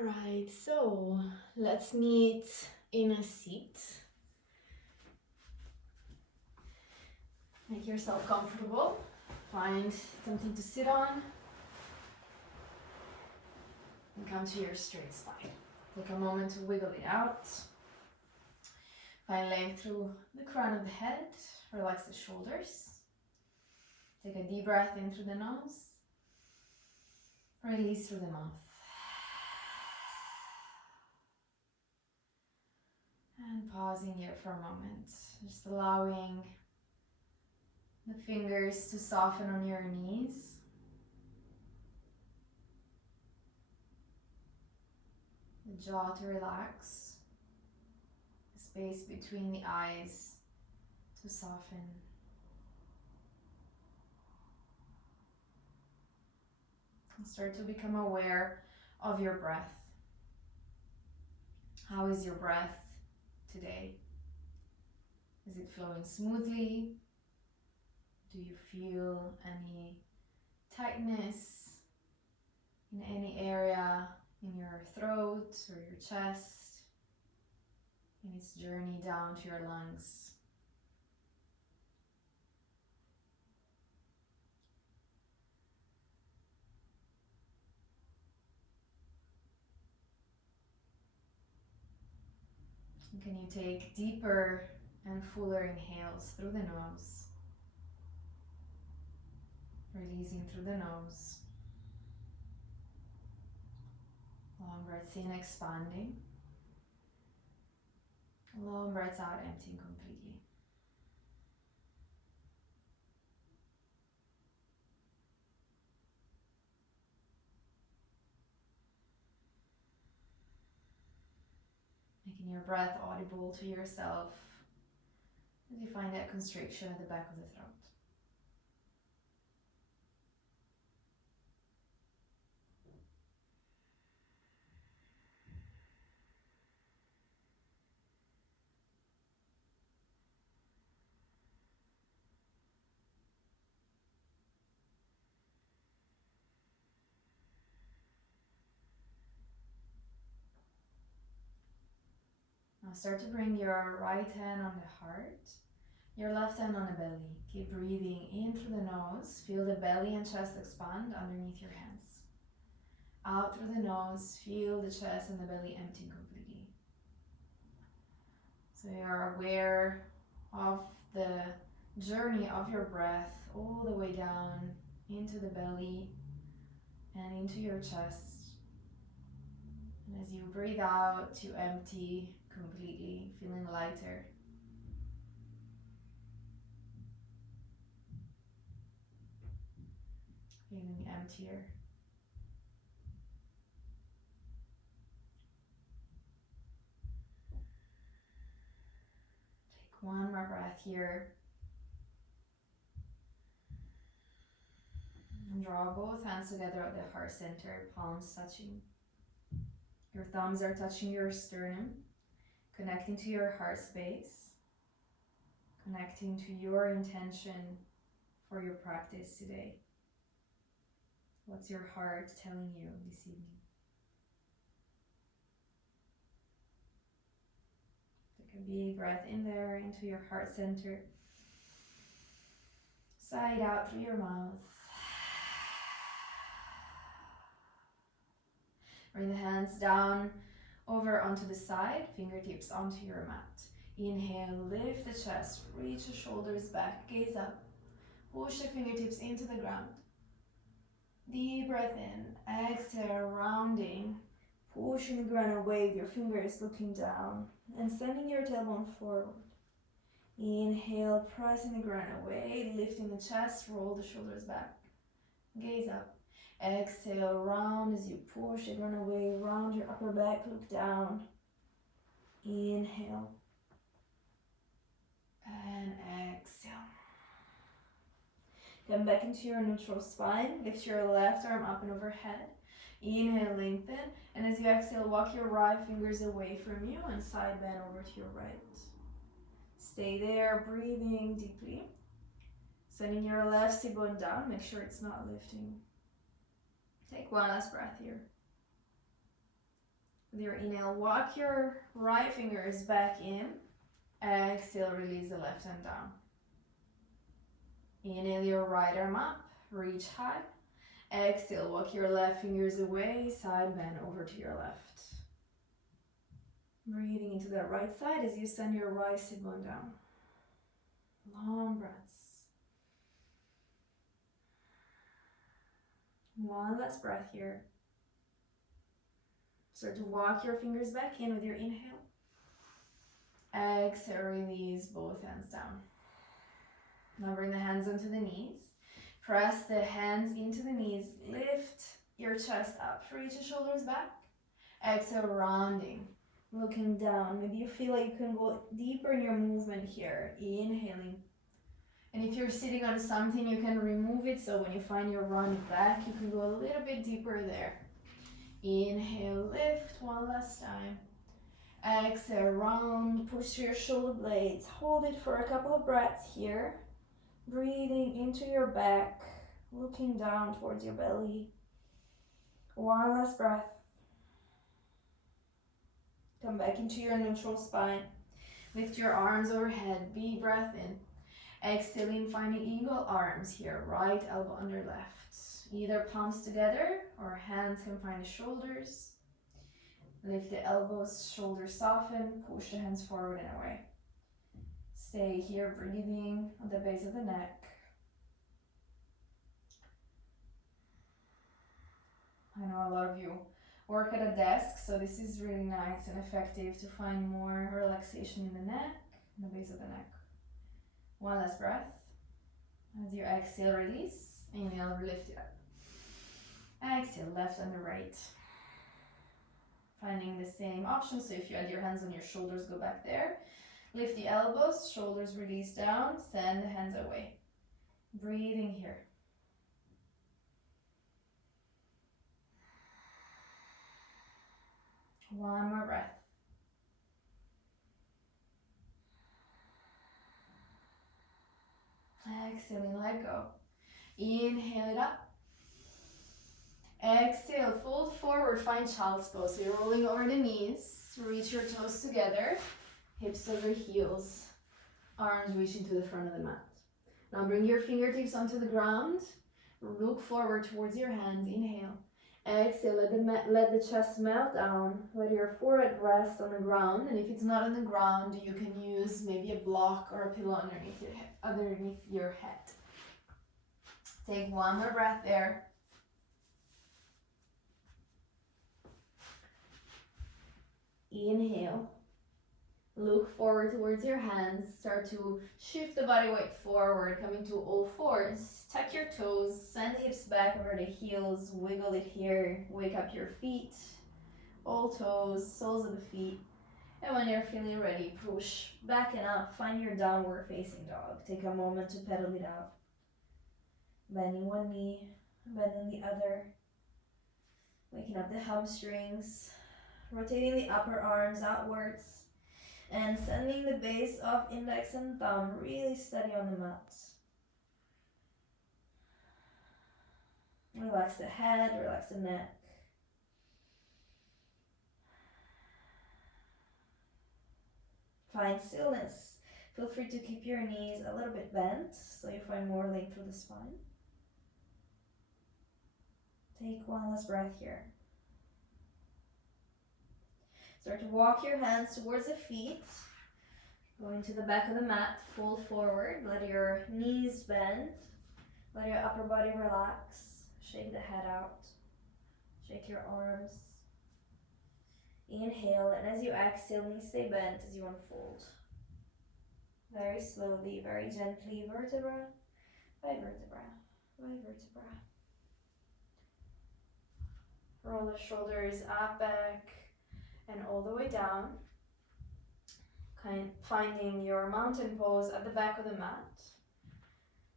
Alright, so let's meet in a seat. Make yourself comfortable. Find something to sit on. And come to your straight spine. Take a moment to wiggle it out. Find length through the crown of the head. Relax the shoulders. Take a deep breath in through the nose. Release through the mouth. And pausing here for a moment. Just allowing the fingers to soften on your knees. The jaw to relax. The space between the eyes to soften. And start to become aware of your breath. How is your breath today? Is it flowing smoothly? Do you feel any tightness in any area in your throat or your chest in its journey down to your lungs? And can you take deeper and fuller inhales through the nose? Releasing through the nose. Long breaths in, expanding. Long breaths out, emptying completely. Making your breath audible to yourself as you find that constriction at the back of the throat. Now start to bring your right hand on the heart, your left hand on the belly. Keep breathing in through the nose. Feel the belly and chest expand underneath your hands. Out through the nose, feel the chest and the belly emptying completely. So you are aware of the journey of your breath all the way down into the belly and into your chest. And as you breathe out, you empty completely, feeling lighter. Feeling emptier. Take one more breath here. And draw both hands together at the heart center, palms touching. Your thumbs are touching your sternum, connecting to your heart space, connecting to your intention for your practice today. What's your heart telling you this evening? Take a big breath in there into your heart center. Sigh out through your mouth. Bring the hands down over onto the side, fingertips onto your mat. Inhale, lift the chest, reach the shoulders back, gaze up. Push the fingertips into the ground. Deep breath in, exhale, rounding. Pushing the ground away with your fingers looking down and sending your tailbone forward. Inhale, pressing the ground away, lifting the chest, roll the shoulders back. Gaze up. Exhale, round as you push the ground away, round your upper back, look down. Inhale. And exhale. Come back into your neutral spine. Lift your left arm up and overhead. Inhale, lengthen. And as you exhale, walk your right fingers away from you and side bend over to your right. Stay there, breathing deeply. Sending your left sit bone down. Make sure it's not lifting. Take one last breath here. With your inhale, walk your right fingers back in. Exhale, release the left hand down. Inhale your right arm up, reach high. Exhale, walk your left fingers away, side bend over to your left. Breathing into that right side as you send your right sit bone down. Long breaths. One last breath here. Start to walk your fingers back in with your inhale. Exhale, release both hands down. Now bring the hands onto the knees. Press the hands into the knees. Lift your chest up. Reach the shoulders back. Exhale, rounding. Looking down. Maybe you feel like you can go deeper in your movement here. Inhaling. And if you're sitting on something, you can remove it. So when you find your rounding back, you can go a little bit deeper there. Inhale, lift one last time. Exhale, round. Push your shoulder blades. Hold it for a couple of breaths here. Breathing into your back, looking down towards your belly. One last breath. Come back into your neutral spine. Lift your arms overhead. Big breath in. Exhaling, finding eagle arms here. Right elbow under left. Either palms together or hands can find the shoulders. Lift the elbows, shoulders soften. Push the hands forward and away. Stay here, breathing at the base of the neck. I know a lot of you work at a desk, so this is really nice and effective to find more relaxation in the neck, in the base of the neck. One last breath. As you exhale, release. Inhale, lift it up. Exhale, left and the right. Finding the same option, so if you had your hands on your shoulders, go back there. Lift the elbows, shoulders release down, send the hands away. Breathing here. One more breath. Exhaling, let go. Inhale it up. Exhale, fold forward, find child's pose. So you're rolling over the knees, reach your toes together, hips over heels, arms reaching to the front of the mat. Now bring your fingertips onto the ground, look forward towards your hands, inhale. Exhale, let the chest melt down, let your forehead rest on the ground, and if it's not on the ground, you can use maybe a block or a pillow underneath your head. Take one more breath there. Inhale. Look forward towards your hands. Start to shift the body weight forward, coming to all fours. Tuck your toes, send the hips back over the heels, wiggle it here, wake up your feet, all toes, soles of the feet. And when you're feeling ready, push back and up, find your downward facing dog. Take a moment to pedal it out. Bending one knee, bending the other. Waking up the hamstrings, rotating the upper arms outwards. And sending the base of index and thumb really steady on the mat. Relax the head, relax the neck. Find stillness. Feel free to keep your knees a little bit bent so you find more length through the spine. Take one last breath here. Start to walk your hands towards the feet. Going to the back of the mat, fold forward. Let your knees bend. Let your upper body relax. Shake the head out. Shake your arms. Inhale, and as you exhale, knees stay bent as you unfold. Very slowly, very gently, vertebra by vertebra by vertebra. Roll the shoulders up, back, and all the way down. Finding your mountain pose at the back of the mat.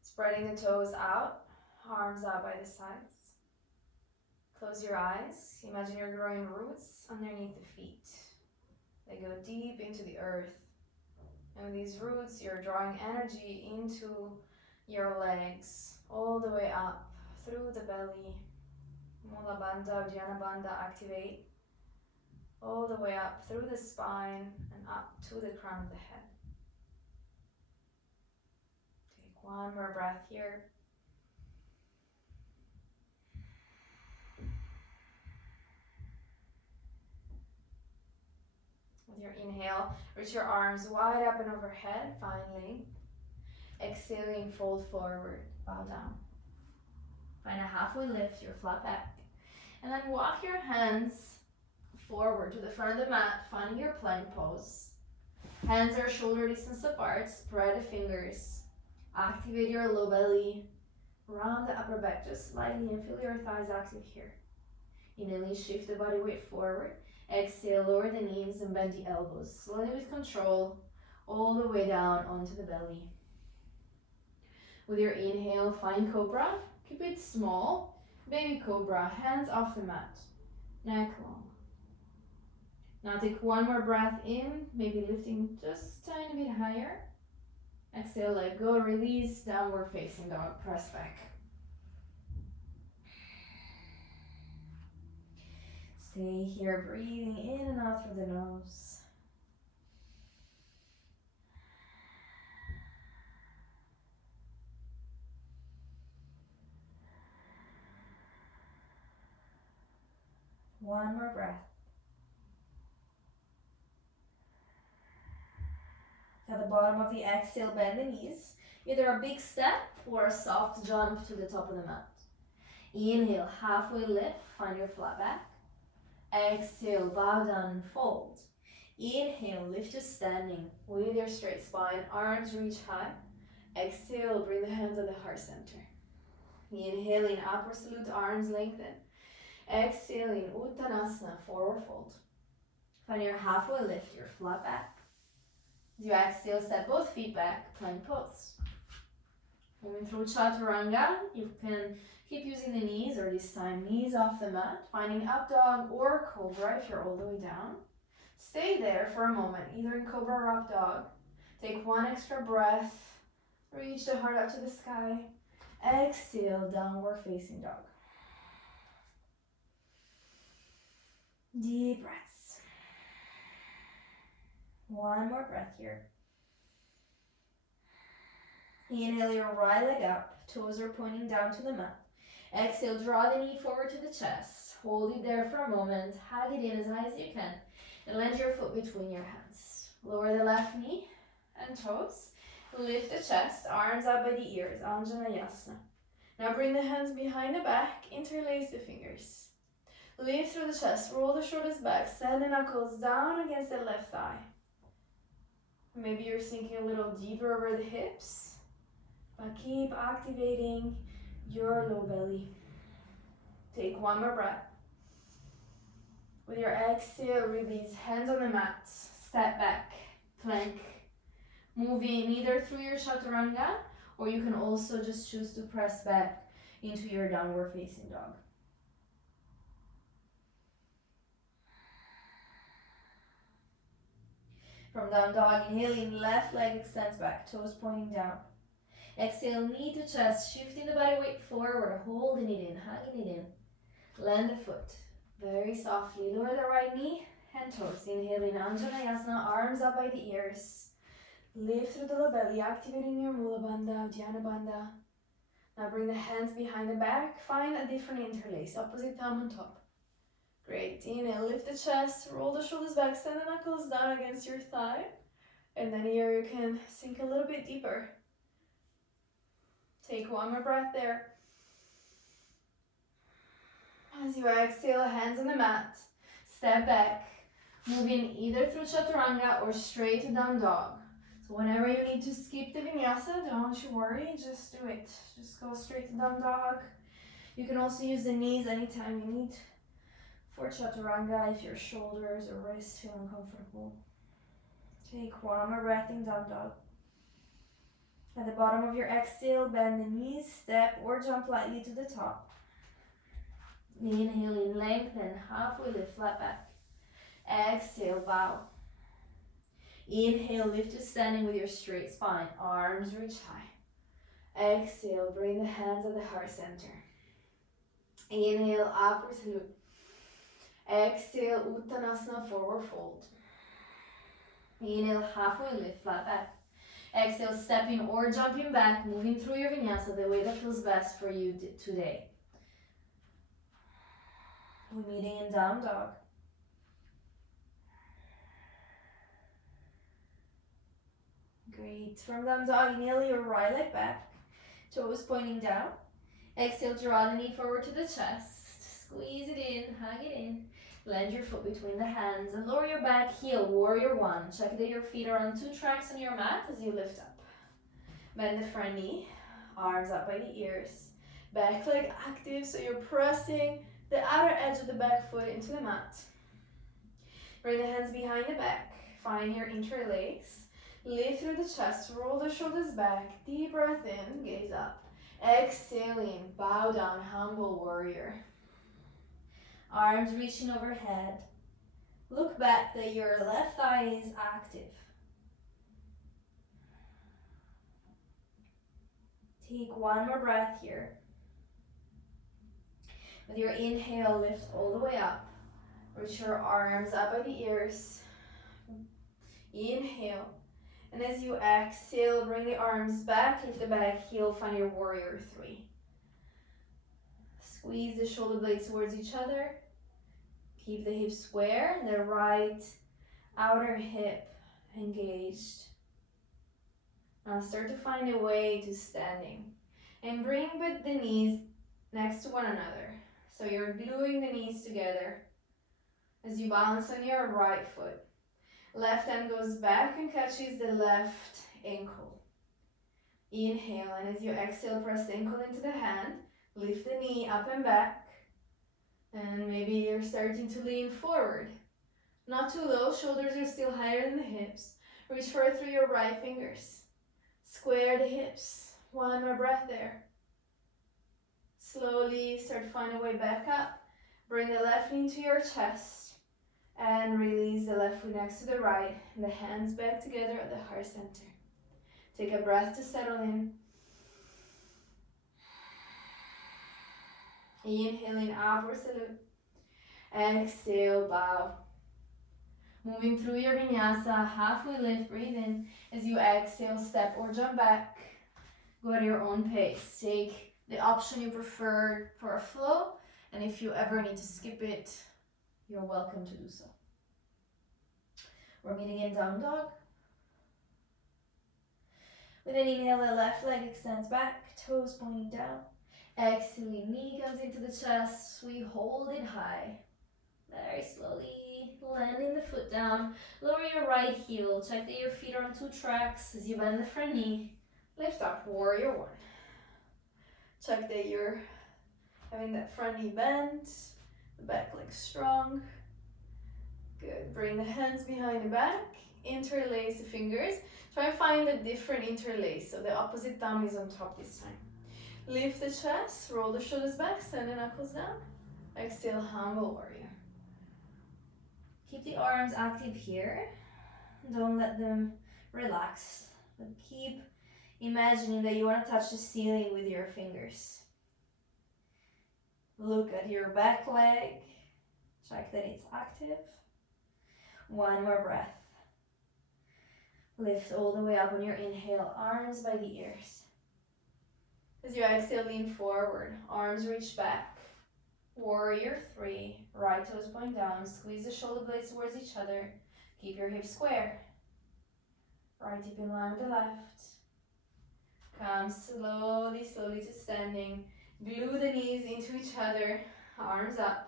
Spreading the toes out, arms out by the sides. Close your eyes. Imagine you're growing roots underneath the feet. They go deep into the earth. And with these roots, you're drawing energy into your legs, all the way up through the belly. Mula Bandha, Uddiyana Bandha activate. all the way up through the spine and up to the crown of the head. Take one more breath here. With your inhale, reach your arms wide up and overhead, finally. Exhaling, fold forward, bow down. Find a halfway lift, your flat back. And then walk your hands forward to the front of the mat, finding your plank pose. Hands are shoulder distance apart, spread the fingers. Activate your low belly. Round the upper back just slightly and feel your thighs active here. Inhaling, shift the body weight forward. Exhale, lower the knees and bend the elbows. Slowly with control, all the way down onto the belly. With your inhale, find cobra. Keep it small. Baby cobra, hands off the mat. Neck long. Now take one more breath in, maybe lifting just a tiny bit higher. Exhale, let go, release, downward facing dog, press back. Stay here, breathing in and out through the nose. One more breath. At the bottom of the exhale, bend the knees. Either a big step or a soft jump to the top of the mat. Inhale, halfway lift, find your flat back. Exhale, bow down and fold. Inhale, lift to standing with your straight spine, arms reach high. Exhale, bring the hands at the heart center. Inhaling, upward salute, arms lengthen. Exhaling, Uttanasana, forward fold. Find your halfway lift, your flat back. As you exhale, step both feet back, plank pose. Moving through Chaturanga, you can keep using the knees, or this time knees off the mat, finding up dog or cobra if you're all the way down. Stay there for a moment, either in cobra or up dog. Take one extra breath, reach the heart up to the sky. Exhale, downward facing dog. Deep breaths. One more breath here. Inhale your right leg up, toes are pointing down to the mat. Exhale, draw the knee forward to the chest. Hold it there for a moment, hug it in as high as you can, and land your foot between your hands. Lower the left knee and toes. Lift the chest, arms up by the ears, Anjaneyasana. Now bring the hands behind the back, interlace the fingers. Lift through the chest, roll the shoulders back, send the knuckles down against the left thigh. Maybe you're sinking a little deeper over the hips, but keep activating your low belly. Take one more breath. With your exhale, release, hands on the mat, step back, plank. Moving either through your Chaturanga, or you can also just choose to press back into your downward facing dog. From down dog, inhaling, left leg extends back, toes pointing down. Exhale, knee to chest, shifting the body weight forward, holding it in, hugging it in. Land the foot very softly. Lower the right knee and toes. Inhaling, Anjaneyasana, arms up by the ears. Lift through the low belly, activating your Mula Bandha, Uddiyana Bandha. Now bring the hands behind the back. Find a different interlace, opposite thumb on top. Great. Inhale, lift the chest, roll the shoulders back, send the knuckles down against your thigh. And then here you can sink a little bit deeper. Take one more breath there. As you exhale, hands on the mat, step back, moving either through Chaturanga or straight to down dog. So whenever you need to skip the vinyasa, don't you worry, just do it. Just go straight to down dog. You can also use the knees anytime you need for Chaturanga if your shoulders or wrists feel uncomfortable. Take one more breath in down dog. At the bottom of your exhale, bend the knees, step or jump lightly to the top. Inhaling, lengthen, halfway lift, flat back. Exhale, bow. Inhale, lift to standing with your straight spine, arms reach high. Exhale, bring the hands at the heart center. Inhale, upward salute. Exhale, Uttanasana, forward fold. Inhale, halfway lift, flat back. Exhale, stepping or jumping back, moving through your vinyasa the way that feels best for you today. We're meeting in down dog. Great. From down dog, inhale your right leg back, toes pointing down. Exhale, draw the knee forward to the chest. Squeeze it in, hug it in. Land your foot between the hands and lower your back heel, warrior one. Check that your feet are on 2 tracks on your mat as you lift up. Bend the front knee, arms up by the ears. Back leg active, so you're pressing the outer edge of the back foot into the mat. Bring the hands behind the back, find your interlace. Lift through the chest, roll the shoulders back, deep breath in, gaze up. Exhaling, bow down, humble warrior. Arms reaching overhead. Look back that your left thigh is active. Take one more breath here. With your inhale, lift all the way up. Reach your arms up by the ears. Inhale. And as you exhale, bring the arms back, lift the back heel, find your warrior 3. Squeeze the shoulder blades towards each other. Keep the hips square, the right outer hip engaged. Now start to find a way to standing. And bring the knees next to one another. So you're gluing the knees together as you balance on your right foot. Left hand goes back and catches the left ankle. Inhale, and as you exhale, press the ankle into the hand. Lift the knee up and back. And maybe you're starting to lean forward. Not too low, shoulders are still higher than the hips. Reach forward through your right fingers. Square the hips. One more breath there. Slowly start to find a way back up. Bring the left knee to your chest. And release the left foot next to the right. And the hands back together at the heart center. Take a breath to settle in. Inhaling, upward salute. Exhale, bow. Moving through your vinyasa, halfway lift, breathe in. As you exhale, step or jump back. Go at your own pace. Take the option you prefer for a flow. And if you ever need to skip it, you're welcome to do so. We're meeting in down dog. With an inhale, the left leg extends back, toes pointing down. Exhaling, knee comes into the chest. We hold it high. Very slowly, landing the foot down. Lower your right heel. Check that your feet are on 2 tracks as you bend the front knee. Lift up, warrior 1. Check that you're having that front knee bent. The back leg strong. Good. Bring the hands behind the back. Interlace the fingers. Try and find a different interlace. So the opposite thumb is on top this time. Lift the chest. Roll the shoulders back. Send the knuckles down. Exhale, humble warrior. Keep the arms active here. Don't let them relax. But keep imagining that you want to touch the ceiling with your fingers. Look at your back leg. Check that it's active. One more breath. Lift all the way up on your inhale, arms by the ears. As you exhale, lean forward, arms reach back. Warrior 3, right toes point down, squeeze the shoulder blades towards each other. Keep your hips square. Right hip in line with the left. Come slowly, slowly to standing. Glue the knees into each other, arms up.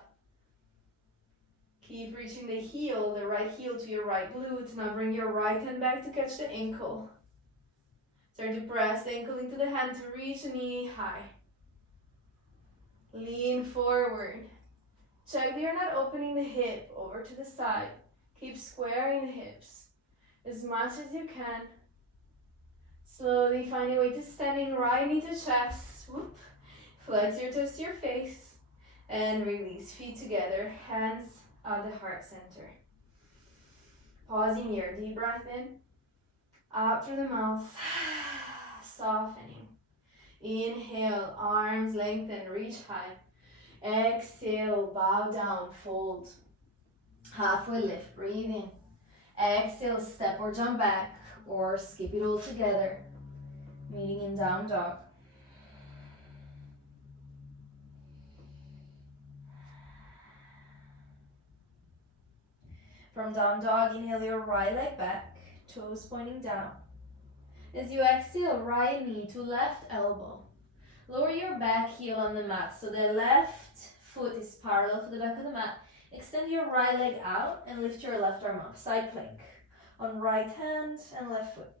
Keep reaching the heel, the right heel to your right glute. Now bring your right hand back to catch the ankle. Start to press the ankle into the hand to reach the knee high. Lean forward. Check that you're not opening the hip over to the side. Keep squaring the hips as much as you can. Slowly find a way to standing, right knee to chest. Whoop. Flex your toes to your face. And release, feet together, hands at the heart center. Pausing here, deep breath in. Out through the mouth. Softening. Inhale, arms lengthen, reach high. Exhale, bow down, fold. Halfway lift, breathe in. Exhale, step or jump back or skip it all together. Meeting in down dog. From down dog, inhale your right leg back, toes pointing down. As you exhale, right knee to left elbow. Lower your back heel on the mat so the left foot is parallel to the back of the mat. Extend your right leg out and lift your left arm up. Side plank on right hand and left foot.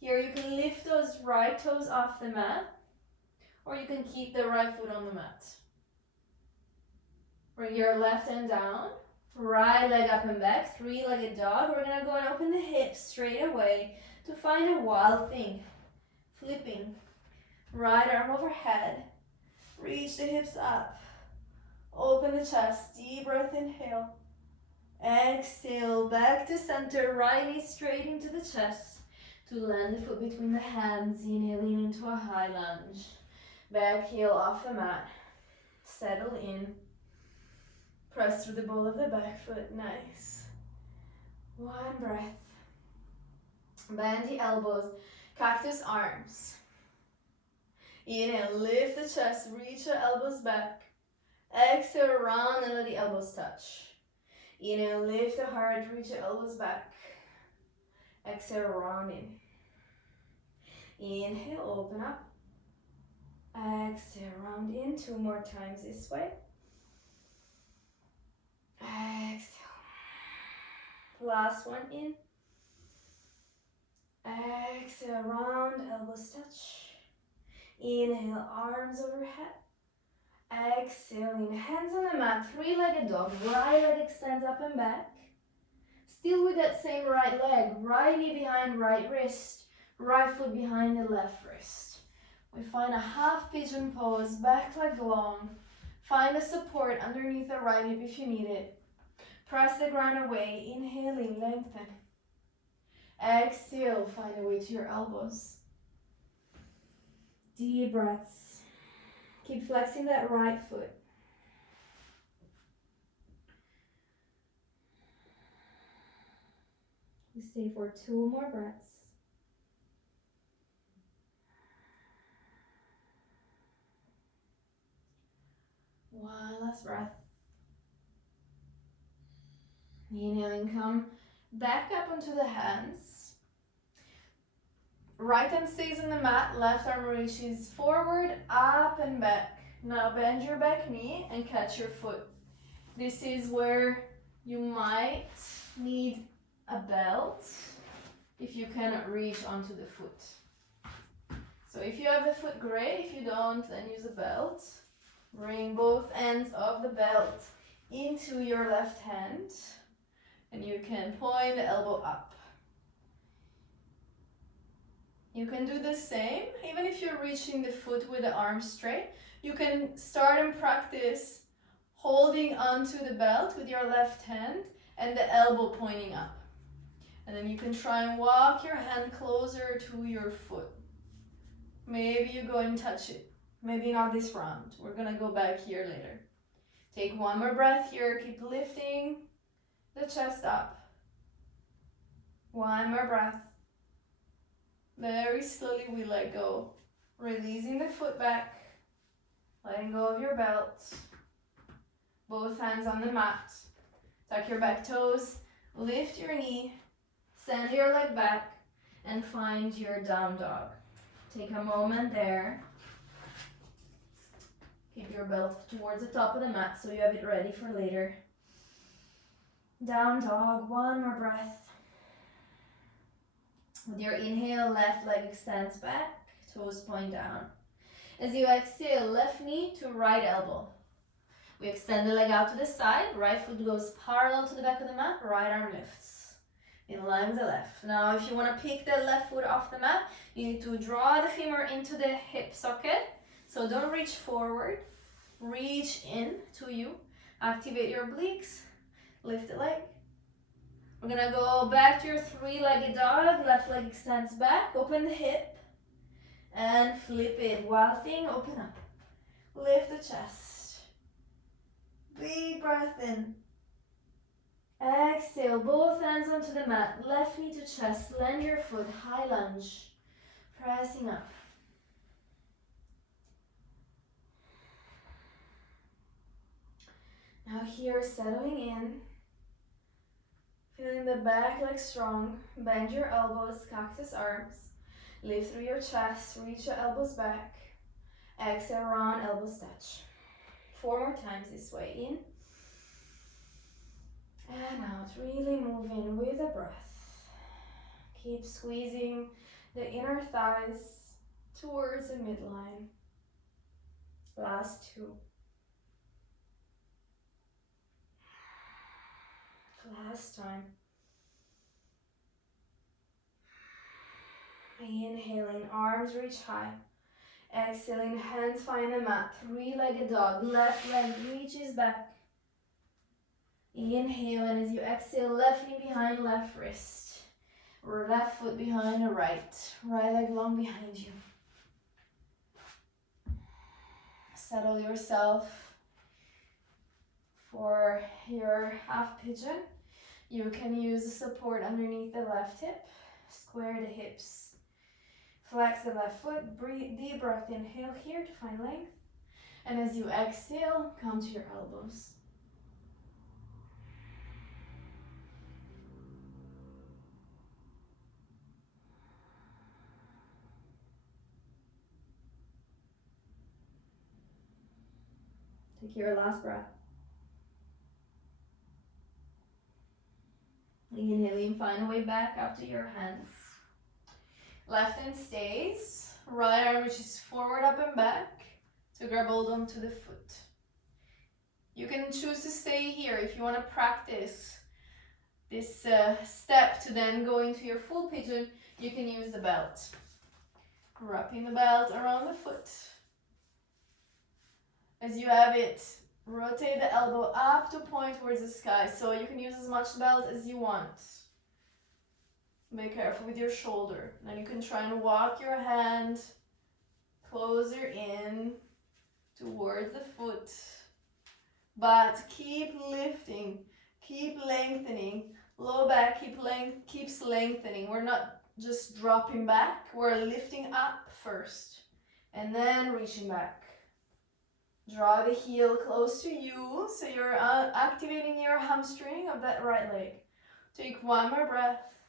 Here you can lift those right toes off the mat, or you can keep the right foot on the mat. Bring your left hand down, right leg up and back, three-legged dog. We're gonna go and open the hips straight away to find a wild thing. Flipping, right arm overhead, reach the hips up, open the chest, deep breath, inhale. Exhale, back to center, right knee straight into the chest. To land the foot between the hands, inhaling into a high lunge. Back heel off the mat, settle in. Press through the ball of the back foot, nice. One breath. Bend the elbows, cactus arms. Inhale, lift the chest, reach your elbows back. Exhale, round and let the elbows touch. Inhale, lift the heart, reach your elbows back. Exhale, round in. Inhale, open up. Exhale, round in. 2 more times this way. Exhale. Last one in. Exhale, round, elbows touch. Inhale, arms overhead. Exhaling, hands on the mat, three-legged dog. Right leg extends up and back. Still with that same right leg, right knee behind right wrist, right foot behind the left wrist. We find a half pigeon pose, back leg long. Find a support underneath the right hip if you need it. Press the ground away, inhaling, lengthen. Exhale, find a way to your elbows. Deep breaths. Keep flexing that right foot. We stay for 2 more breaths. One last breath. Inhaling, come back up onto the hands. Right hand stays on the mat, left arm reaches forward, up and back. Now bend your back knee and catch your foot. This is where you might need a belt if you cannot reach onto the foot. So if you have the foot, great. If you don't, then use a belt. Bring both ends of the belt into your left hand, and you can point the elbow up. You can do the same, even if you're reaching the foot with the arm straight. You can start and practice holding onto the belt with your left hand and the elbow pointing up. And then you can try and walk your hand closer to your foot. Maybe you go and touch it. Maybe not this round. We're gonna go back here later. Take 1 more breath here. Keep lifting the chest up. 1 more breath. Very slowly we let go. Releasing the foot back. Letting go of your belt. Both hands on the mat. Tuck your back toes. Lift your knee. Send your leg back. And find your down dog. Take a moment there. Keep your belt towards the top of the mat so you have it ready for later. Down dog, 1 more breath. With your inhale, left leg extends back, toes point down. As you exhale, left knee to right elbow. We extend the leg out to the side, right foot goes parallel to the back of the mat, right arm lifts. In line with the left. Now if you want to pick the left foot off the mat, you need to draw the femur into the hip socket. So don't reach forward, reach in to you. Activate your obliques, lift the leg. We're gonna go back to your three-legged dog. Left leg extends back, open the hip, and flip it. Wild thing, open up. Lift the chest. Big breath in. exhale, both hands onto the mat, left knee to chest, lend your foot, high lunge, pressing up. Now here, settling in, feeling the back leg strong, bend your elbows, cactus arms, lift through your chest, reach your elbows back, exhale, round, elbows touch. 4 more times this way, in and out, really move in with the breath. Keep squeezing the inner thighs towards the midline. Last 2. Last time. Inhaling, arms reach high. Exhaling, hands find the mat. 3-legged dog. Left leg reaches back. Inhale, and as you exhale, left knee behind left wrist. Left foot behind the right. Right leg long behind you. Settle yourself for your half pigeon. You can use the support underneath the left hip. Square the hips. Flex the left foot. Breathe, deep breath. Inhale here to find length. And as you exhale, come to your elbows. Take your last breath. Inhaling, find a way back up to your hands. Left hand stays. Right arm reaches forward, up and back to grab hold onto the foot. You can choose to stay here if you want to practice this step to then go into your full pigeon. You can use the belt. Wrapping the belt around the foot. As you have it, rotate the elbow up to point towards the sky, so you can use as much belt as you want. Be careful with your shoulder. Then you can try and walk your hand closer in towards the foot. But keep lifting, keep lengthening. Low back keeps lengthening. We're not just dropping back, we're lifting up first and then reaching back. Draw the heel close to you, so you're activating your hamstring of that right leg. Take 1 more breath.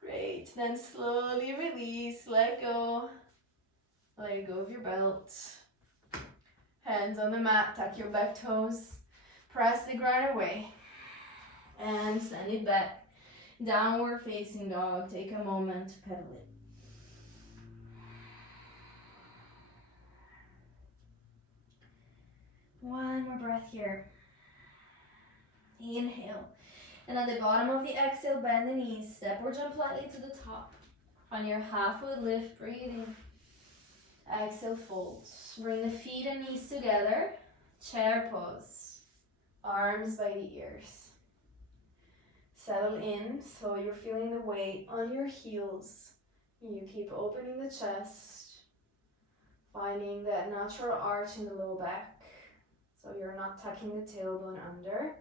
Great, then slowly release, let go. Let go of your belt. Hands on the mat, tuck your back toes. Press the ground away. And send it back. Downward facing dog, take a moment to pedal it. One more breath here. Inhale. And at the bottom of the exhale, bend the knees. Step or jump lightly to the top. Find your half foot lift, breathing. Exhale, fold. Bring the feet and knees together. Chair pose. Arms by the ears. Settle in so you're feeling the weight on your heels. You keep opening the chest. Finding that natural arch in the low back. So you're not tucking the tailbone under.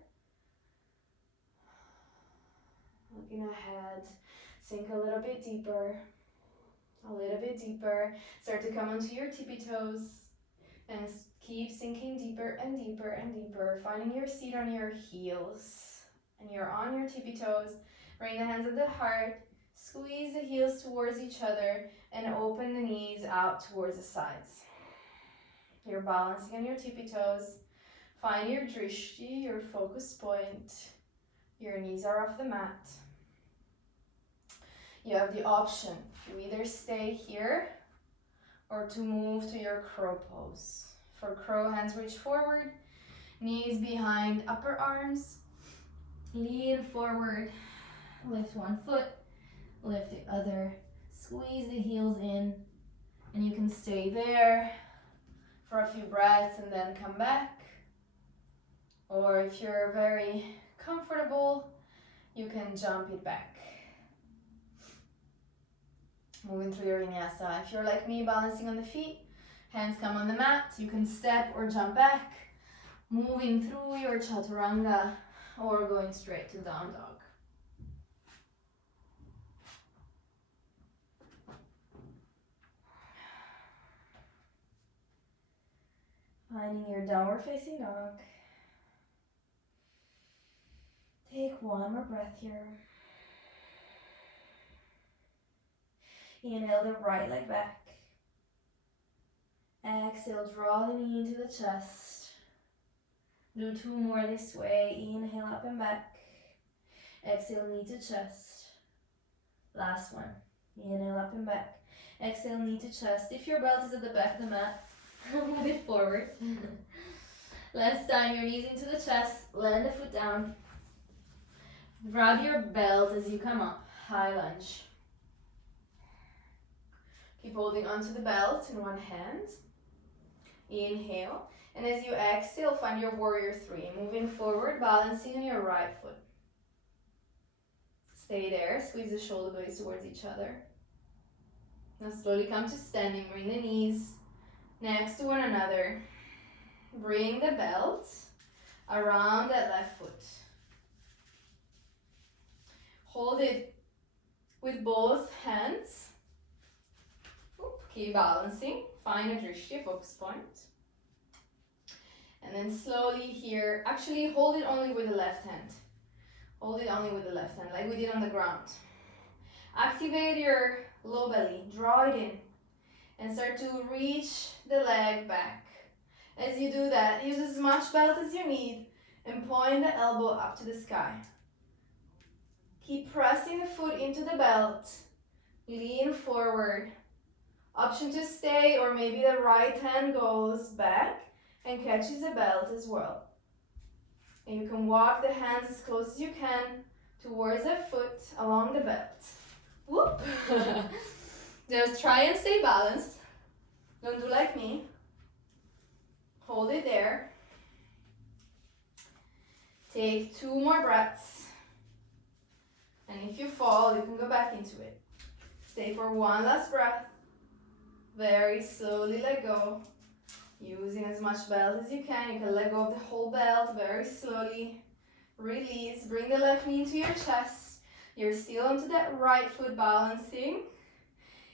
Looking ahead, sink a little bit deeper, Start to come onto your tippy toes and keep sinking deeper and deeper and deeper, finding your seat on your heels. And you're on your tippy toes. Bring the hands at the heart, squeeze the heels towards each other and open the knees out towards the sides. You're balancing on your tippy toes. Find your drishti, your focus point. Your knees are off the mat. You have the option to either stay here or to move to your crow pose. For crow, hands reach forward, knees behind upper arms. Lean forward, lift one foot, lift the other. Squeeze the heels in, and you can stay there for a few breaths and then come back. Or if you're very comfortable, you can jump it back. Moving through your vinyasa. If you're like me, balancing on the feet, hands come on the mat, you can step or jump back. Moving through your chaturanga or going straight to down dog. Finding your downward facing dog. Take one more breath here. Inhale the right leg back. Exhale, draw the knee into the chest. Do 2 more this way. Inhale up and back. Exhale, knee to chest. Last one. Inhale up and back. Exhale, knee to chest. If your belt is at the back of the mat, move it forward. Last time, your knees into the chest. Land the foot down. Grab your belt as you come up. High lunge. Keep holding onto the belt in one hand. Inhale. And as you exhale, find your warrior 3. Moving forward, balancing on your right foot. Stay there. Squeeze the shoulder blades towards each other. Now slowly come to standing. Bring the knees next to one another. Bring the belt around that left foot. Hold it with both hands. Keep balancing. Find a drishti, focus point. And then slowly here, actually hold it only with the left hand. Hold it only with the left hand, like we did on the ground. Activate your low belly, draw it in, and start to reach the leg back. As you do that, use as much belt as you need and point the elbow up to the sky. Keep pressing the foot into the belt. Lean forward. Option to stay, or maybe the right hand goes back and catches the belt as well. And you can walk the hands as close as you can towards the foot along the belt. Whoop! Just try and stay balanced. Don't do like me. Hold it there. Take 2 more breaths. And if you fall, you can go back into it. Stay for one last breath. Very slowly let go. Using as much belt as you can. You can let go of the whole belt very slowly. Release. Bring the left knee into your chest. You're still onto that right foot balancing.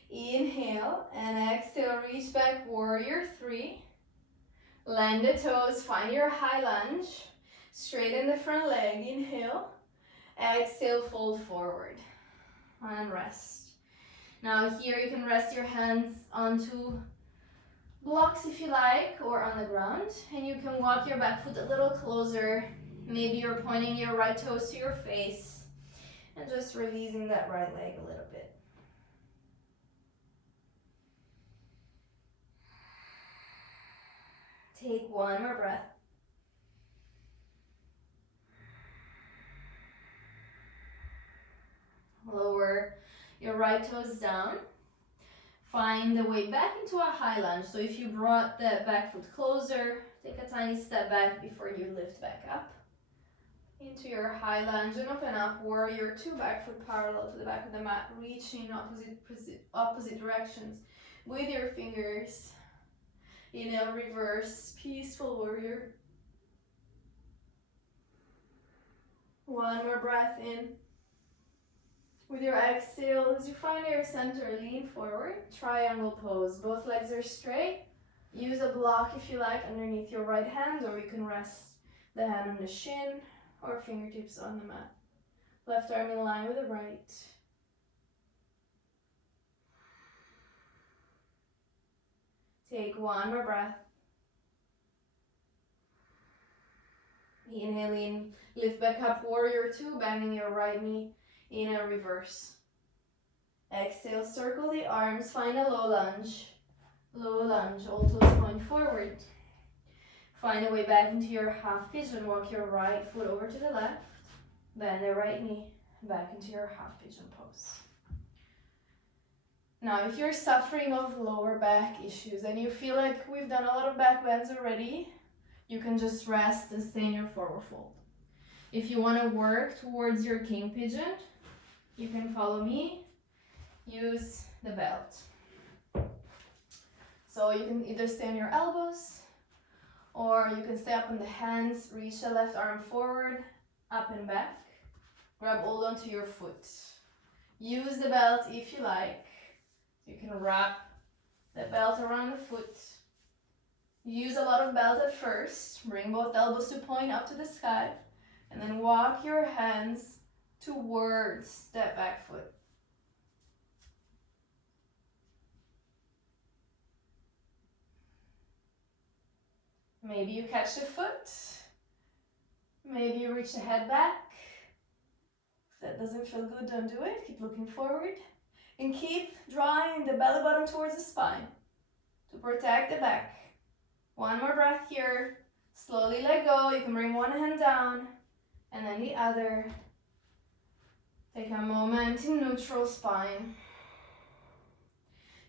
Inhale and exhale. Reach back, warrior 3. Land the toes. Find your high lunge. Straighten the front leg. Inhale. Exhale, fold forward. And rest. Now here you can rest your hands onto blocks if you like, or on the ground. And you can walk your back foot a little closer. Maybe you're pointing your right toes to your face. And just releasing that right leg a little bit. Take 1 more breath. Lower your right toes down. Find the way back into a high lunge. So if you brought the back foot closer, take a tiny step back before you lift back up into your high lunge and open up. Warrior 2, back foot parallel to the back of the mat, reaching opposite directions with your fingers. Inhale, reverse, peaceful warrior. 1 more breath in. With your exhale, as you find your center, lean forward, triangle pose. Both legs are straight. Use a block if you like underneath your right hand, or you can rest the hand on the shin or fingertips on the mat. Left arm in line with the right. Take 1 more breath. Inhale in, lift back up, warrior 2, bending your right knee in a reverse. Exhale, circle the arms, find a low lunge. Low lunge, all toes point forward. Find a way back into your half pigeon. Walk your right foot over to the left. Bend the right knee back into your half pigeon pose. Now, if you're suffering of lower back issues and you feel like we've done a lot of back bends already, you can just rest and stay in your forward fold. If you want to work towards your king pigeon, you can follow me. Use the belt. So you can either stay on your elbows, or you can stay up on the hands, reach the left arm forward, up and back. Grab hold onto your foot. Use the belt if you like. You can wrap the belt around the foot. Use a lot of belt at first. Bring both elbows to point up to the sky. And then walk your hands towards that back foot. Maybe you catch the foot. Maybe you reach the head back. If that doesn't feel good, don't do it. Keep looking forward. And keep drawing the belly button towards the spine to protect the back. One more breath here. Slowly let go. You can bring one hand down and then the other. Take a moment in neutral spine.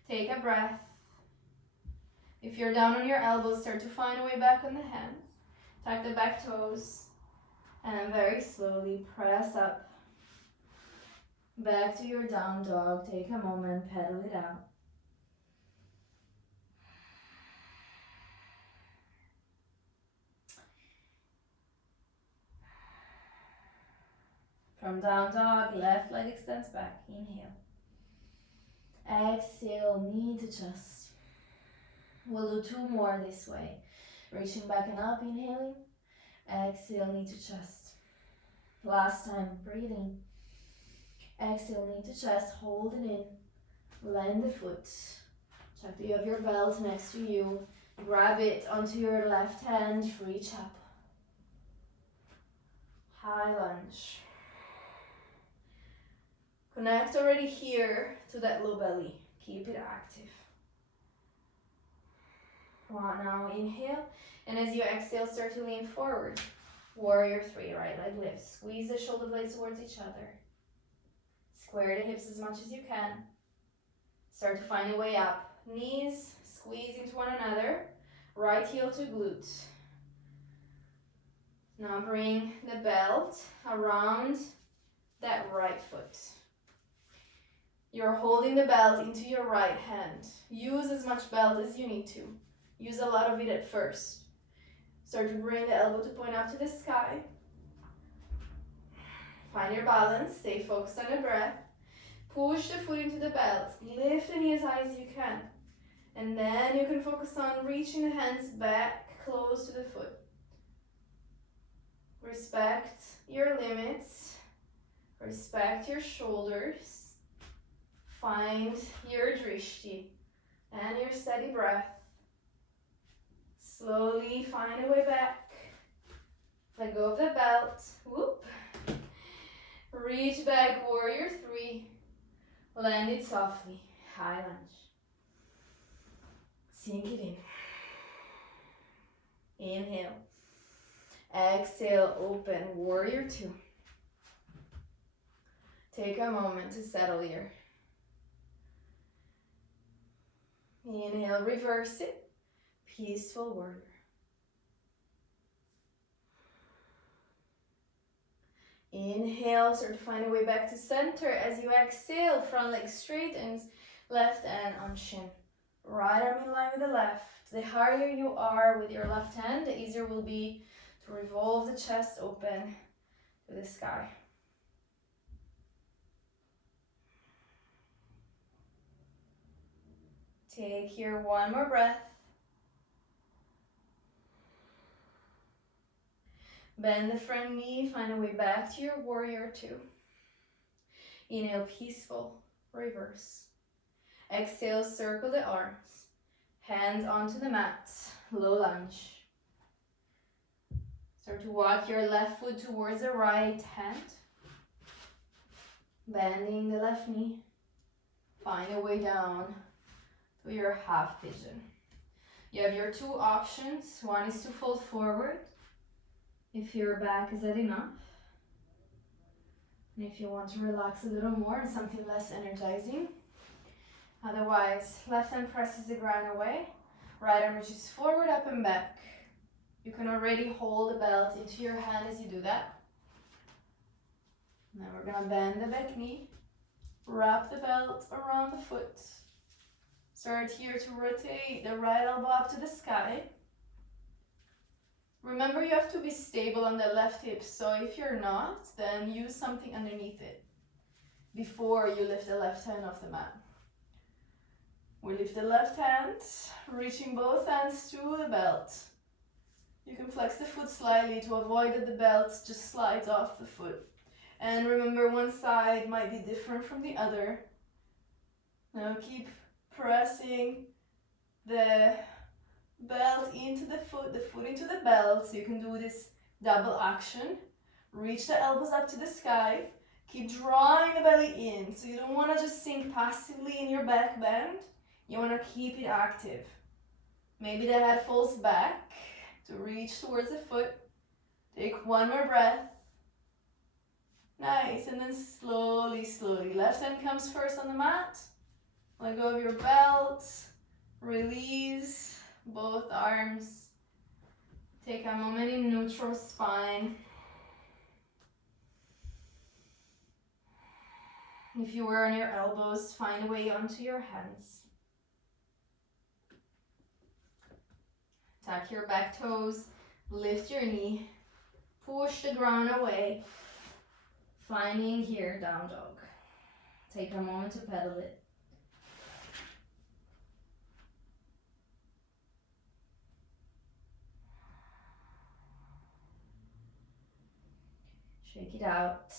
Take a breath. If you're down on your elbows, start to find a way back on the hands. Tuck the back toes. And then very slowly press up. Back to your down dog. Take a moment, pedal it out. From down dog, left leg extends back. Inhale. Exhale, knee to chest. We'll do 2 more this way. Reaching back and up, inhaling. Exhale, knee to chest. Last time, breathing. Exhale, knee to chest, hold it in. Land the foot. Check that you have your belt next to you. Grab it onto your left hand, reach up. High lunge. Connect already here to that low belly. Keep it active. Come on, now inhale. And as you exhale, start to lean forward. Warrior 3, right leg lifts. Squeeze the shoulder blades towards each other. Square the hips as much as you can. Start to find a way up. Knees squeeze into one another. Right heel to glute. Now bring the belt around that right foot. You're holding the belt into your right hand. Use as much belt as you need to. Use a lot of it at first. Start to bring the elbow to point up to the sky. Find your balance. Stay focused on the breath. Push the foot into the belt. Lift the knee as high as you can. And then you can focus on reaching the hands back close to the foot. Respect your limits. Respect your shoulders. Find your drishti and your steady breath. Slowly find a way back. Let go of the belt. Whoop. Reach back, warrior 3. Land it softly. High lunge. Sink it in. Inhale. Exhale, open, warrior 2. Take a moment to settle here. Inhale, reverse it. Peaceful warrior. Inhale, start to find a way back to center. As you exhale, front leg straightens, left hand on shin. Right arm in line with the left. The higher you are with your left hand, the easier will be to revolve the chest open to the sky. Take here one more breath. Bend the front knee, find a way back to your warrior 2. Inhale, peaceful, reverse. Exhale, circle the arms. Hands onto the mat, low lunge. Start to walk your left foot towards the right hand. Bending the left knee. Find a way down to your half pigeon. You have your 2 options. One is to fold forward, if your back is at enough. And if you want to relax a little more and something less energizing. Otherwise, left hand presses the ground away. Right arm reaches forward, up and back. You can already hold the belt into your hand as you do that. Now we're gonna bend the back knee. Wrap the belt around the foot. Start here to rotate the right elbow up to the sky. Remember, you have to be stable on the left hip, so if you're not, then use something underneath it before you lift the left hand off the mat. We lift the left hand, reaching both hands to the belt. You can flex the foot slightly to avoid that the belt just slides off the foot. And remember, one side might be different from the other. Now keep pressing the belt into the foot into the belt. So you can do this double action. Reach the elbows up to the sky. Keep drawing the belly in. So you don't want to just sink passively in your back bend. You want to keep it active. Maybe the head falls back to reach towards the foot. Take one more breath. Nice, and then slowly, slowly. Left hand comes first on the mat. Let go of your belt. Release both arms. Take a moment in neutral spine. If you were on your elbows, find a way onto your hands. Tuck your back toes, lift your knee, push the ground away, finding here down dog. Take a moment to pedal it. Shake it out.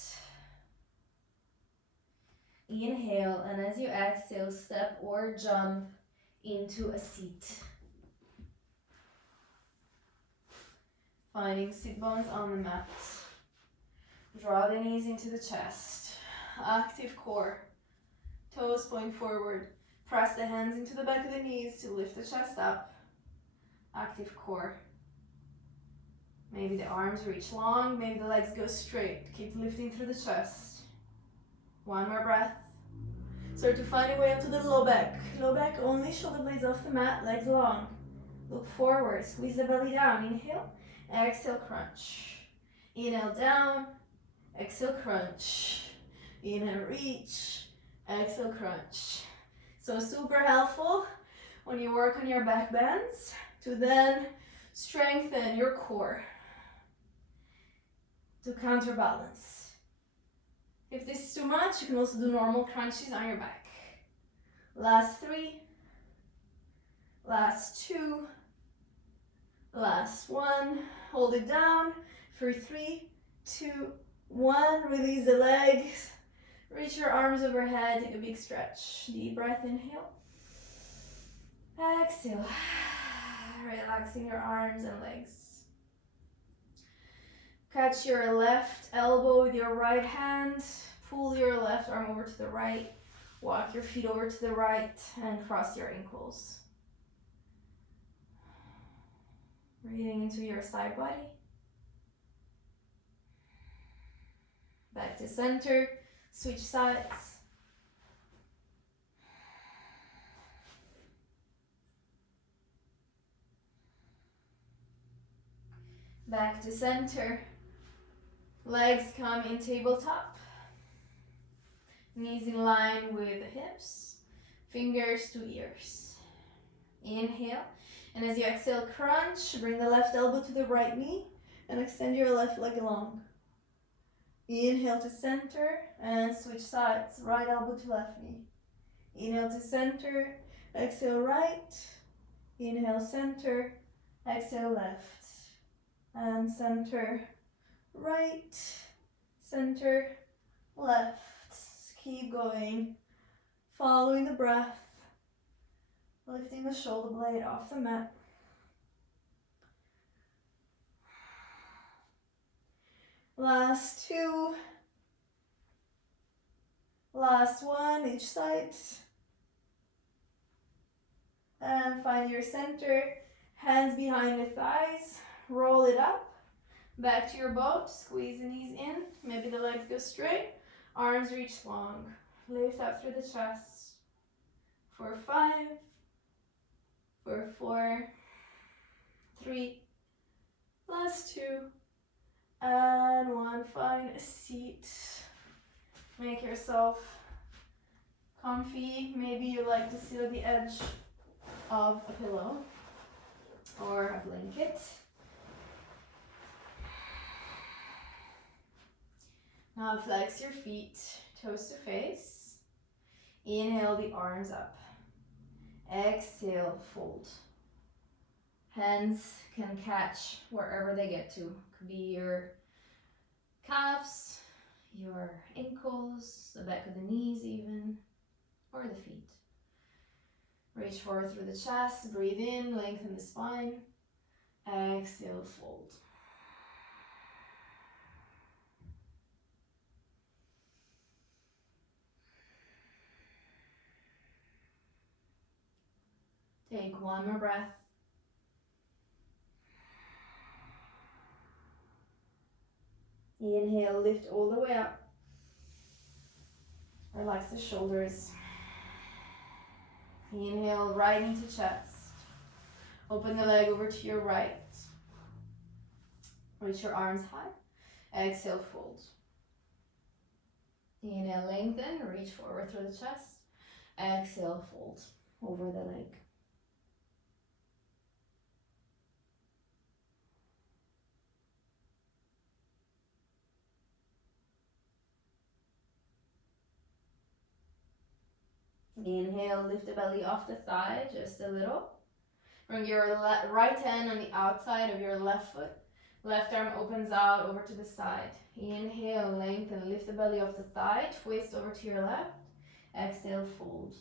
Inhale, and as you exhale, step or jump into a seat. Finding sit bones on the mat. Draw the knees into the chest. Active core. Toes point forward. Press the hands into the back of the knees to lift the chest up. Active core. Maybe the arms reach long, maybe the legs go straight. Keep lifting through the chest. One more breath. Start to find a way up to the low back. Low back only, shoulder blades off the mat, legs long. Look forward, squeeze the belly down. Inhale. Exhale, crunch. Inhale, down. Exhale, crunch. Inhale, reach. Exhale, crunch. So super helpful when you work on your back bends to then strengthen your core to counterbalance. If this is too much, you can also do normal crunches on your back. Last 3. Last 2. Last 1, hold it down for 3, 2, 1, release the legs, reach your arms overhead, take a big stretch, deep breath, inhale, exhale, relaxing your arms and legs. Catch your left elbow with your right hand, pull your left arm over to the right, walk your feet over to the right, and cross your ankles. Breathing into your side body. Back to center. Switch sides. Back to center. Legs come in tabletop. Knees in line with the hips. Fingers to ears. Inhale. And as you exhale, crunch, bring the left elbow to the right knee and extend your left leg long. Inhale to center and switch sides, right elbow to left knee. Inhale to center, exhale right, inhale center, exhale left, and center, right, center, left. Keep going, following the breath. Lifting the shoulder blade off the mat. Last 2. Last 1, each side. And find your center. Hands behind the thighs. Roll it up. Back to your boat. Squeeze the knees in. Maybe the legs go straight. Arms reach long. Lift up through the chest. For 5. For 4, 3, last 2, and 1. Find a seat. Make yourself comfy. Maybe you like to sit at the edge of a pillow or a blanket. Now flex your feet, toes to face. Inhale the arms up. Exhale, fold. Hands can catch wherever they get to. Could be your calves, your ankles, the back of the knees even, or the feet. Reach forward through the chest, breathe in, lengthen the spine. Exhale, fold. Take one more breath. Inhale, lift all the way up. Relax the shoulders. Inhale, right into chest. Open the leg over to your right. Reach your arms high. Exhale, fold. Inhale, lengthen, reach forward through the chest. Exhale, fold over the leg. Inhale, lift the belly off the thigh just a little. Bring your right hand on the outside of your left foot. Left arm opens out over to the side. Inhale, lengthen, lift the belly off the thigh. Twist over to your left. Exhale, fold.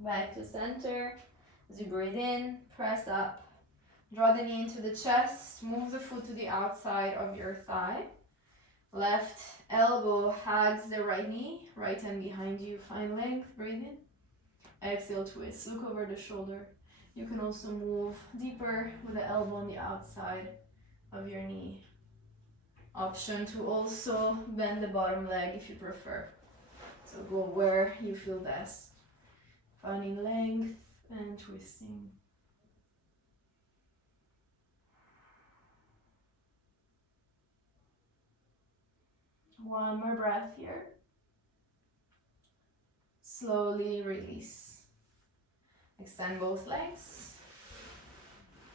Back to center. As you breathe in, press up. Draw the knee into the chest. Move the foot to the outside of your thigh. Left elbow hugs the right knee. Right hand behind you. Find length. Breathe in. Exhale, twist. Look over the shoulder. You can also move deeper with the elbow on the outside of your knee. Option to also bend the bottom leg if you prefer. So go where you feel best. Finding length and twisting. One more breath here. Slowly release. Extend both legs.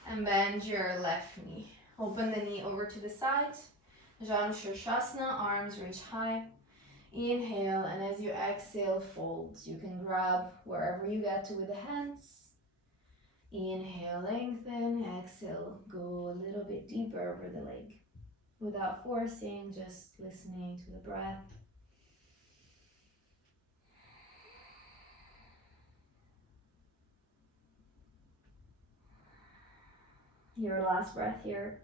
And bend your left knee. Open the knee over to the side. Shirshasana, arms reach high. Inhale, and as you exhale, fold. You can grab wherever you get to with the hands. Inhale, lengthen. Exhale, go a little bit deeper over the leg. Without forcing, just listening to the breath. Your last breath here.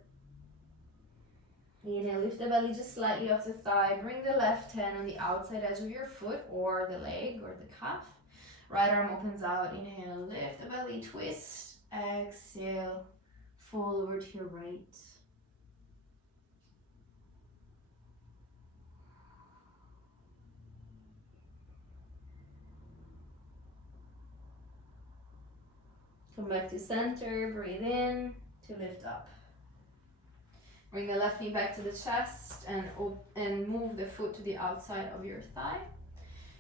Inhale, lift the belly just slightly off the thigh. Bring the left hand on the outside edge of your foot or the leg or the calf. Right arm opens out. Inhale, lift the belly, twist. Exhale, fall over to your right. Come back to center, breathe in to lift up. Bring the left knee back to the chest and move the foot to the outside of your thigh.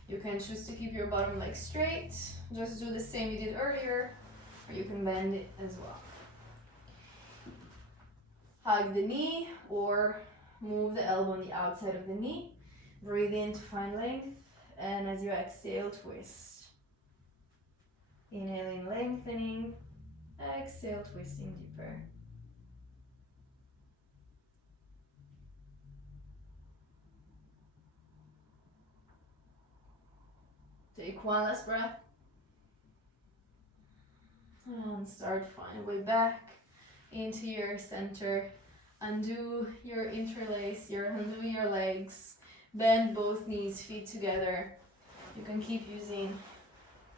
You can choose to keep your bottom leg straight. Just do the same you did earlier, or you can bend it as well. Hug the knee or move the elbow on the outside of the knee. Breathe in to find length, and as you exhale, twist. Inhaling, lengthening. Exhale, twisting deeper. Take one last breath. And start finding way back into your center. Undo your interlace, undo your legs. Bend both knees, feet together. You can keep using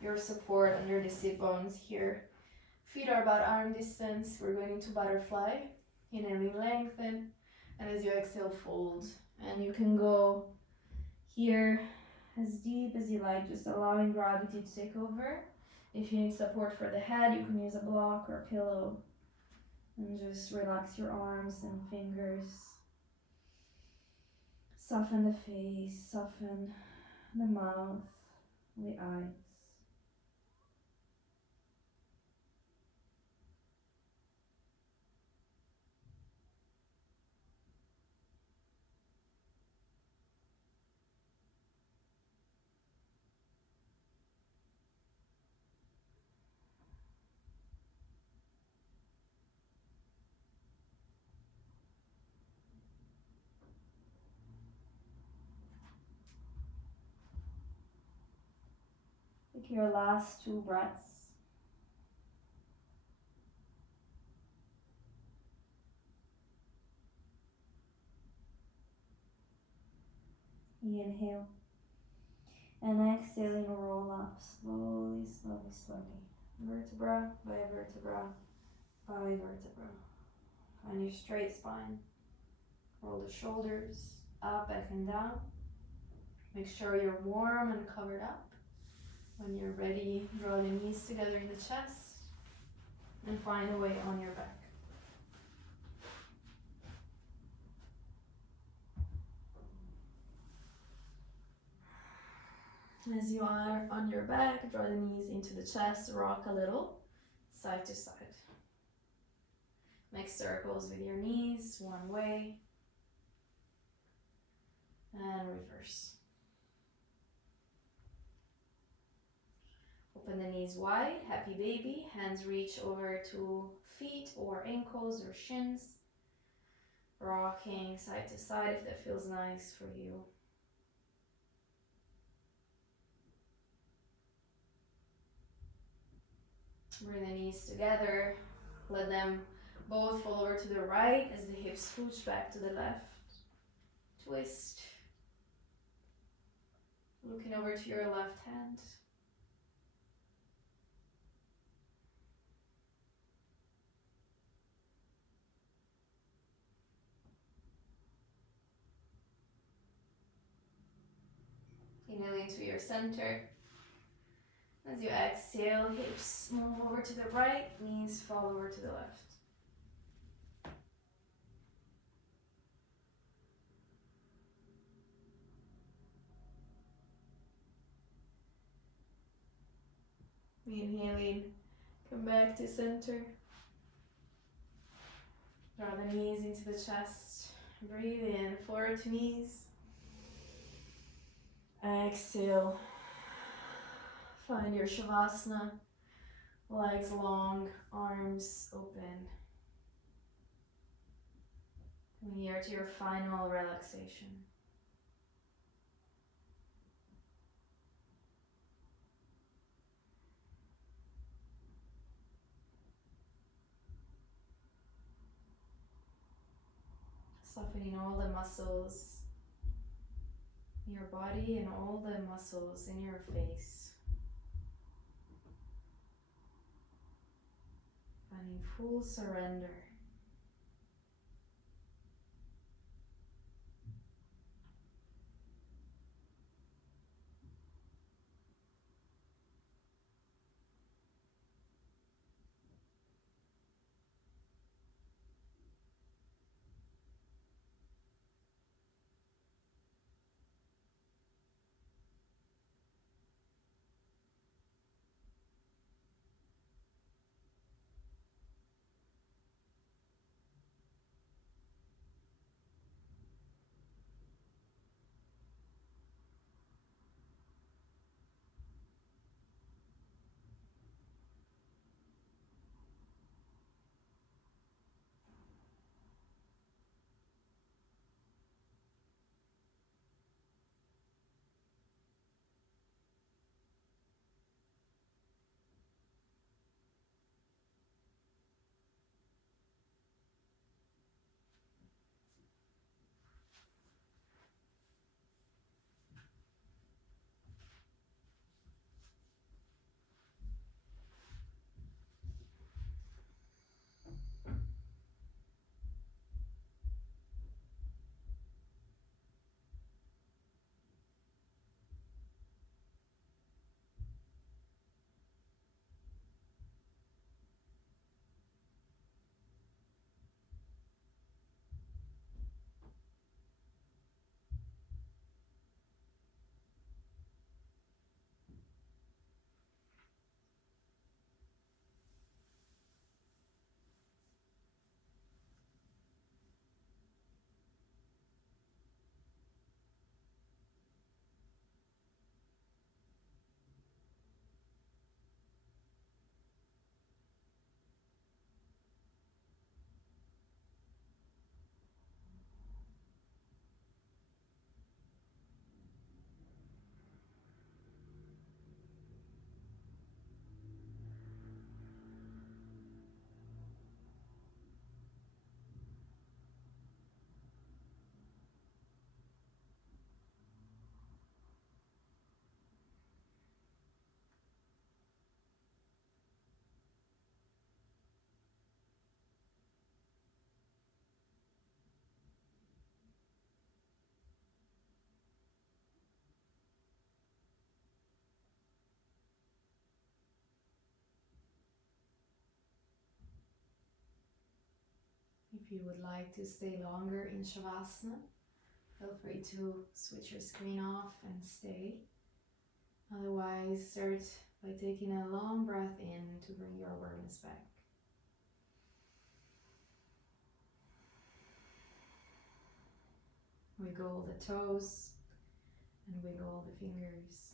your support under the sit bones here. Feet are about arm distance. We're going into butterfly. Inhaling, lengthen. And as you exhale, fold. And you can go here as deep as you like, just allowing gravity to take over. If you need support for the head, you can use a block or a pillow. And just relax your arms and fingers. Soften the face, soften the mouth, the eyes. Take your last 2 breaths. Inhale. And exhaling, roll up slowly, slowly, slowly. Vertebra by vertebra by vertebra. Find your straight spine. Roll the shoulders up, back and down. Make sure you're warm and covered up. When you're ready, draw the knees together in the chest and find a way on your back. As you are on your back, draw the knees into the chest, rock a little, side to side. Make circles with your knees, one way, and reverse. Open the knees wide, happy baby. Hands reach over to feet or ankles or shins. Rocking side to side if that feels nice for you. Bring the knees together. Let them both fall over to the right as the hips scooch back to the left. Twist. Looking over to your left hand. Inhaling to your center. As you exhale, hips move over to the right, knees fall over to the left. Inhaling, come back to center. Draw the knees into the chest. Breathe in, forward to knees. Exhale. Find your Shavasana. Legs long, arms open. Come here to your final relaxation. Softening all the muscles in your body and all the muscles in your face. Finding full surrender. If you would like to stay longer in Shavasana, feel free to switch your screen off and stay. Otherwise, start by taking a long breath in to bring your awareness back. Wiggle the toes and wiggle the fingers.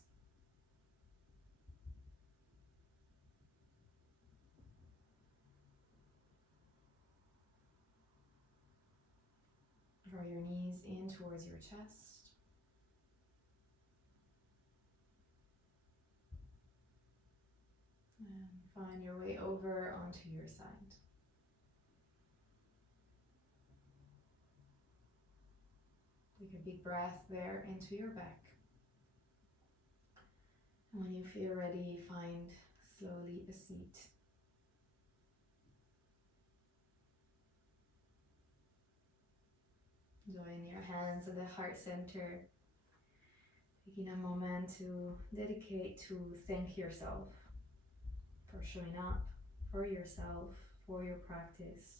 Draw your knees in towards your chest. And find your way over onto your side. Take a big breath there into your back. And when you feel ready, find slowly a seat. Join your hands at the heart center. Taking a moment to dedicate to thank yourself for showing up for yourself, for your practice.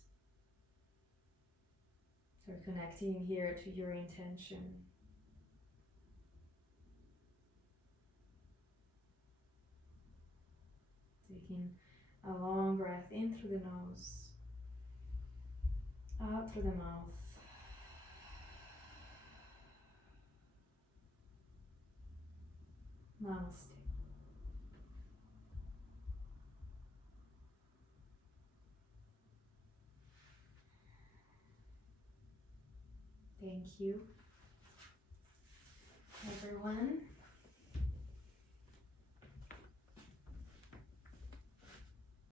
So connecting here to your intention. Taking a long breath in through the nose, out through the mouth. Namaste. Thank you, everyone.